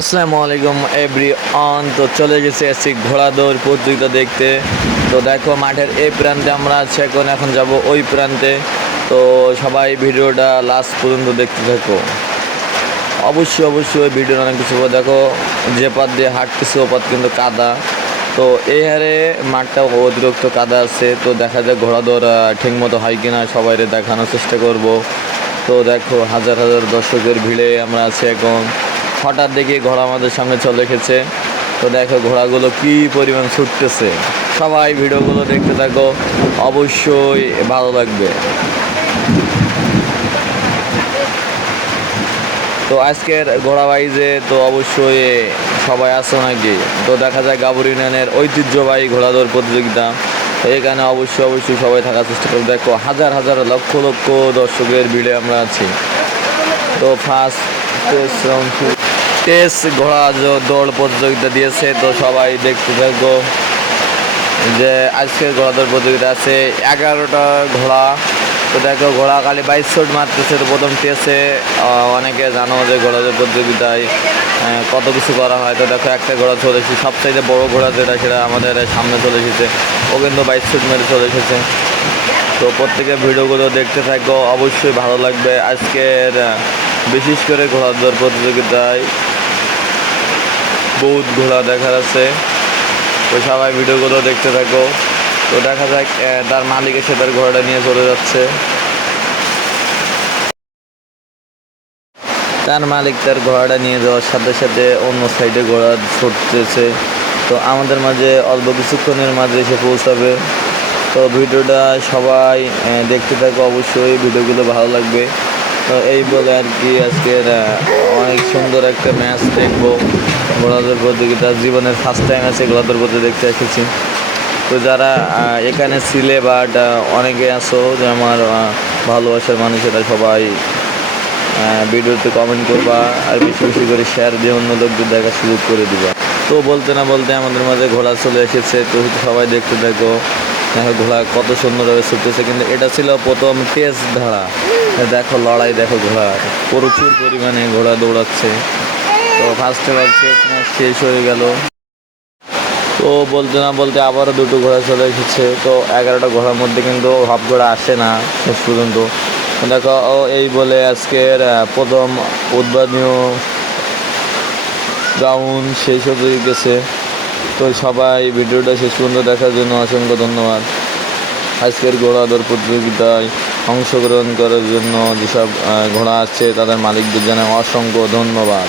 আসসালামু আলাইকুম এভরিওয়ান। তো চলে গেছে এসি ঘোড়া দৌড় প্রতিযোগিতা দেখতে। তো দেখো মাঠের এই প্রান্তে আমরা আছি, এখন যাব ওই প্রান্তে। তো সবাই ভিডিওটা লাস্ট পর্যন্ত দেখতে থাকো। অবশ্যই ভিডিওর অনেক কিছু দেখো। যে পথ দিয়ে হাঁটতেছে ও পথ কিন্তু কাদা। তো এই হারে মাঠটা অতিরিক্ত কাদা আছে। তো দেখা যায় ঘোড়া দৌড় ঠিক মতো হয় কিনা সবাইরে দেখানোর চেষ্টা করব। তো দেখো হাজার হাজার দর্শকের ভিড়ে আমরা আছি এখন। হঠাৎ দেখি ঘোড়া আমাদের সামনে চলে এসেছে। তো দেখো ঘোড়াগুলো কি পরিমাণ ছুটতেছে। সবাই ভিডিওগুলো দেখতে থাকো, অবশ্যই ভালো লাগবে। তো আজকের ঘোড়া বাইজে তো অবশ্যই সবাই আসো নাকি। তো দেখা যায় গাবুর ইউনিয়নের ঐতিহ্যবাহী ঘোড়া দৌড় প্রতিযোগিতা। তো এখানে অবশ্যই সবাই থাকার চেষ্টা করবে। দেখো হাজার হাজার লক্ষ লক্ষ দর্শকের ভিড়ে আমরা আছি। তো ফার্স্ট টেস্ট ঘোড়া দৌড় প্রতিযোগিতা দিয়েছে। তো সবাই দেখতে থাকবো যে আজকের ঘোড়া দৌড় প্রতিযোগিতা আছে 11টা ঘোড়া। তো দেখো ঘোড়া খালি 22 শট মারতেছে। তো প্রথম টেস্টে অনেকে জানো যে ঘোড়া দৌড় প্রতিযোগিতায় কত কিছু করা হয়। তো দেখো একটা ঘোড়া চলে এসেছে, সবচাইতে বড় ঘোড়া যেটা সেটা আমাদের সামনে চলে এসেছে। ও কিন্তু 22 শট মেরে চলে এসেছে। তো প্রত্যেকে ভিডিওগুলো দেখতে থাকো, অবশ্যই ভালো লাগবে। আজকের বিশেষ করে ঘোড়া দৌড় প্রতিযোগিতায় বহুত ঘোড়া দেখার আছে। তো সবাই ভিডিওগুলো দেখতে থাকো। তো দেখা যাক তার মালিক এসে তার ঘোড়াটা নিয়ে চলে যাচ্ছে। তার মালিক তার ঘোড়াটা নিয়ে যাওয়ার সাথে সাথে অন্য সাইডে ঘোড়া ছুটতেছে। তো আমাদের মাঝে অল্প কিছুক্ষণের মাঝে এসে পৌঁছাবে। তো ভিডিওটা সবাই দেখতে থাকো, অবশ্যই ভিডিওগুলো ভালো লাগবে। তো এই বলে আর কি আজকের অনেক সুন্দর একটা ম্যাচ দেখবো। ঘোড়া দৌড় প্রতিযোগিতা জীবনের ফার্স্ট টাইম আছে ঘোড়া দৌড় প্রতিযোগিতা দেখতে এসেছি। তো যারা এখানে ছিলে বাট অনেকে আসো যে আমার ভালোবাসার মানুষেরা সবাই ভিডিওতে কমেন্ট করবা আর বেশি বেশি করে শেয়ার দিয়ে অন্য লোকদের দেখার সুযোগ করে দিবা। তো বলতে না বলতে আমাদের মাঝে ঘোড়া চলে এসেছে। তো সবাই দেখতে দেখো ঘোড়া কত সুন্দরভাবে ছুটতেছে। কিন্তু এটা ছিল প্রথম টেস্ট ধারা। দেখো লড়াই, দেখো ঘোড়া প্রচুর পরিমাণে ঘোড়া দৌড়াচ্ছে। তো ফার্স্ট এবার টেস্ট ম্যাচ শেষ হয়ে গেল। তো বলতে না বলতে আবারও দুটো ঘোড়া চলে এসেছে। তো 11টা ঘোড়ার মধ্যে কিন্তু সব ঘোড়া আসে না শেষ পর্যন্ত। দেখো এই বলে আজকের প্রথম উদ্বোধনীয় রাউন্ড শেষ হতে গেছে। তো সবাই ভিডিওটা শেষ পর্যন্ত দেখার জন্য অসংখ্য ধন্যবাদ। আজকের ঘোড়া দৌড় প্রতিযোগিতায় অংশগ্রহণ করার জন্য যেসব ঘোড়া আসছে তাদের মালিকদের জানাই অসংখ্য ধন্যবাদ।